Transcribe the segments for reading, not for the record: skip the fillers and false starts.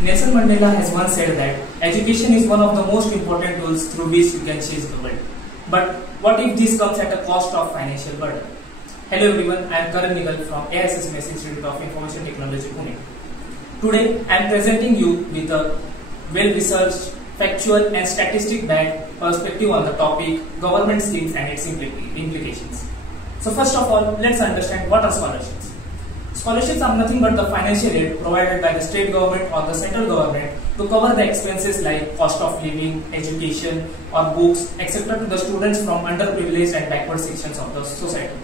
Nelson Mandela has once said that education is one of the most important tools through which you can change the world. But what if this comes at a cost of financial burden? Hello everyone, I am Karan Nigal from AISS Institute of Information Technology, Pune. Today I am presenting you with a well-researched, factual and statistic-backed perspective on the topic government schemes and its implications. So first of all, let's understand what are scholarships. Scholarships are nothing but the financial aid provided by the state government or the central government to cover the expenses like cost of living, education or books, etc. to the students from underprivileged and backward sections of the society.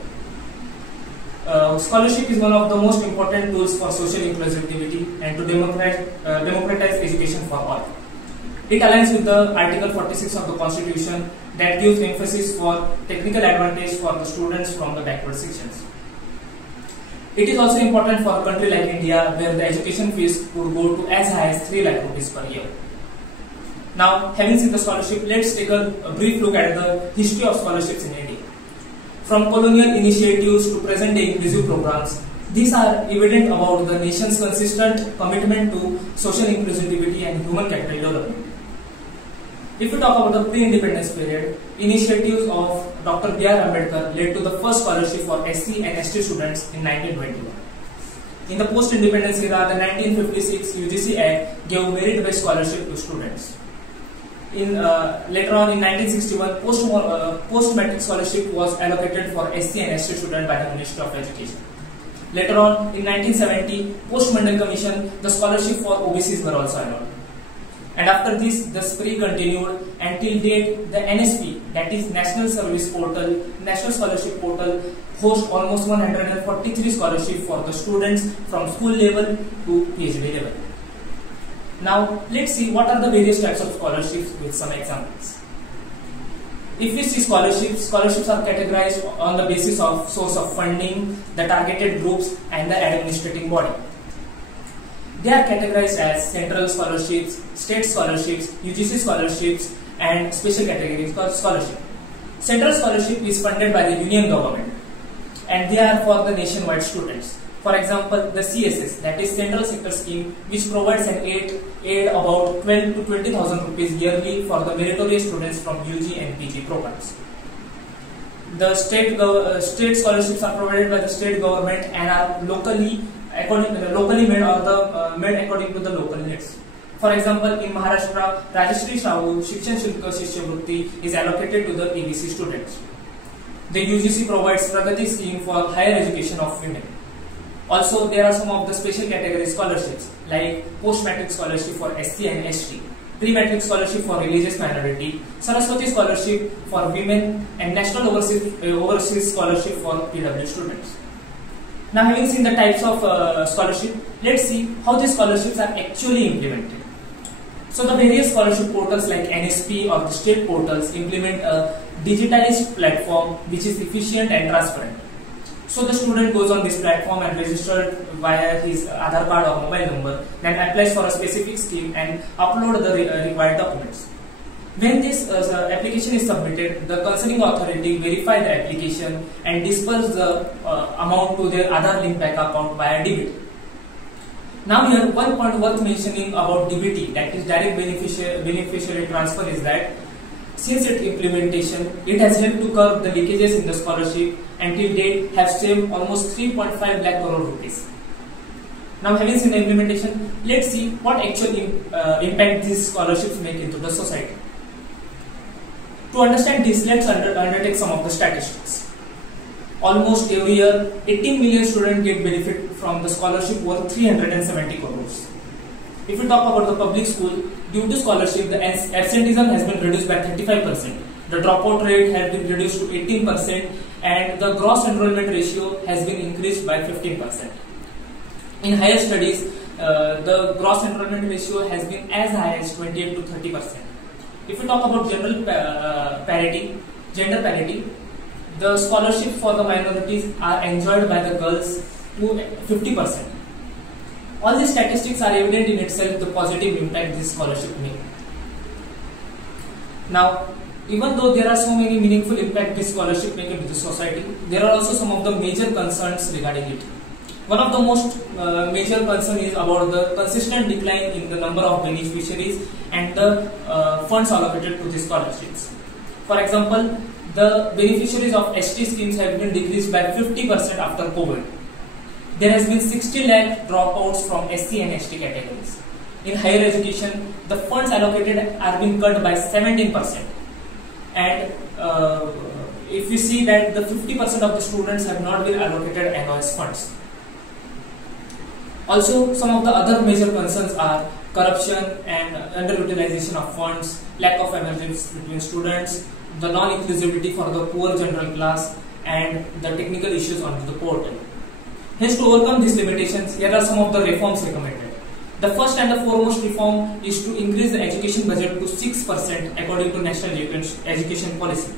Scholarship is one of the most important tools for social inclusivity and to democratize education for all. It aligns with the Article 46 of the Constitution that gives emphasis for technical advantage for the students from the backward sections. It is also important for a country like India, where the education fees could go to as high as 3 lakh rupees per year. Now, having seen the scholarship, let's take a brief look at the history of scholarships in India. From colonial initiatives to present-day inclusive programs, these are evident about the nation's consistent commitment to social inclusivity and human capital development. If we talk about the pre-independence period, initiatives of Dr. B.R. Ambedkar led to the first scholarship for SC and ST students in 1921. In the post-independence era, the 1956 UGC Act gave merit-based scholarship to students. Later on in 1961, post-matric scholarship was allocated for SC and ST students by the Ministry of Education. Later on in 1970, post-Mandel Commission, the scholarship for OBCs were also allowed. And after this, the spree continued until date. The NSP, that is National Service Portal, National Scholarship Portal, hosts almost 143 scholarships for the students from school level to PhD level. Now, let's see what are the various types of scholarships with some examples. If we see scholarships are categorized on the basis of source of funding, the targeted groups and the administrating body. They are categorized as central scholarships, state scholarships, UGC scholarships and special category scholarship. Central scholarship is funded by the union government and they are for the nationwide students. For example, the CSS, that is Central Sector Scheme, which provides an aid about 12 to 20,000 rupees yearly for the meritorious students from UG and PG programs. The state scholarships are provided by the state government and are locally made or made according to the local needs. For example, in Maharashtra, Rajashri Shahu Shikshan Shulka Shishyavriti is allocated to the ABC students. The UGC provides Pragati scheme for higher education of women. Also, there are some of the special category scholarships like post-matric scholarship for SC and ST, pre-matric scholarship for religious minority, Saraswati scholarship for women, and national overseas scholarship for PW students. Now, having seen the types of scholarship, let's see how these scholarships are actually implemented. So, the various scholarship portals like NSP or the state portals implement a digitalized platform which is efficient and transparent. So, the student goes on this platform and registers via his Aadhaar card or mobile number, then applies for a specific scheme and upload the required documents. When this application is submitted, the concerning authority verify the application and disperse the amount to their Aadhaar link bank account via debit. Now here one point worth mentioning about DBT, that is direct beneficiary transfer, is that since its implementation, it has helped to curb the leakages in the scholarship and till date have saved almost 3.5 lakh crore rupees. Now, having seen the implementation, let's see what actual impact these scholarships make into the society. To understand this, let's undertake some of the statistics. Almost every year, 18 million students get benefit from the scholarship worth 370 crores. If we talk about the public school, due to scholarship, the absenteeism has been reduced by 35%. The dropout rate has been reduced to 18% and the gross enrollment ratio has been increased by 15%. In higher studies, the gross enrollment ratio has been as high as 28 to 30%. If we talk about gender parity, the scholarship for the minorities are enjoyed by the girls to 50%. All these statistics are evident in itself the positive impact this scholarship makes. Now, even though there are so many meaningful impact this scholarship make into the society, there are also some of the major concerns regarding it. One of the most major concern is about the consistent decline in the number of beneficiaries and the funds allocated to the scholarships. For example, the beneficiaries of ST schemes have been decreased by 50% after COVID. There has been 60 lakh dropouts from SC and ST categories. In higher education, the funds allocated are being cut by 17%. And if you see that the 50% of the students have not been allocated NOS funds. Also, some of the other major concerns are corruption and underutilization of funds, lack of emergence between students, the non-inclusivity for the poor general class, and the technical issues on the portal. Hence, to overcome these limitations, here are some of the reforms recommended. The first and the foremost reform is to increase the education budget to 6% according to National Education Policy.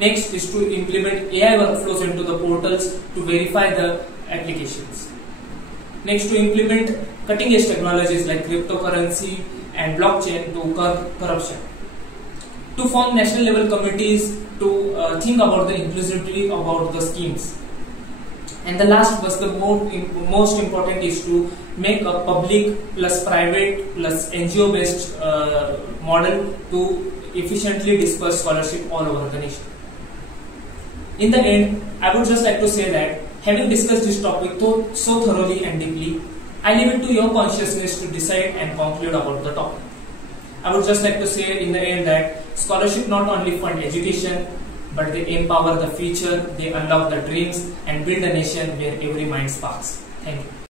Next is to implement AI workflows into the portals to verify the applications. Next, to implement cutting-edge technologies like cryptocurrency and blockchain to curb corruption. To form national level committees to think about the inclusivity about the schemes. And the last but the most important is to make a public plus private plus NGO based model to efficiently disperse scholarship all over the nation. In the end, I would just like to say that having discussed this topic so thoroughly and deeply, I leave it to your consciousness to decide and conclude about the topic. I would just like to say in the end that scholarship not only fund education, but they empower the future, they unlock the dreams and build a nation where every mind sparks. Thank you.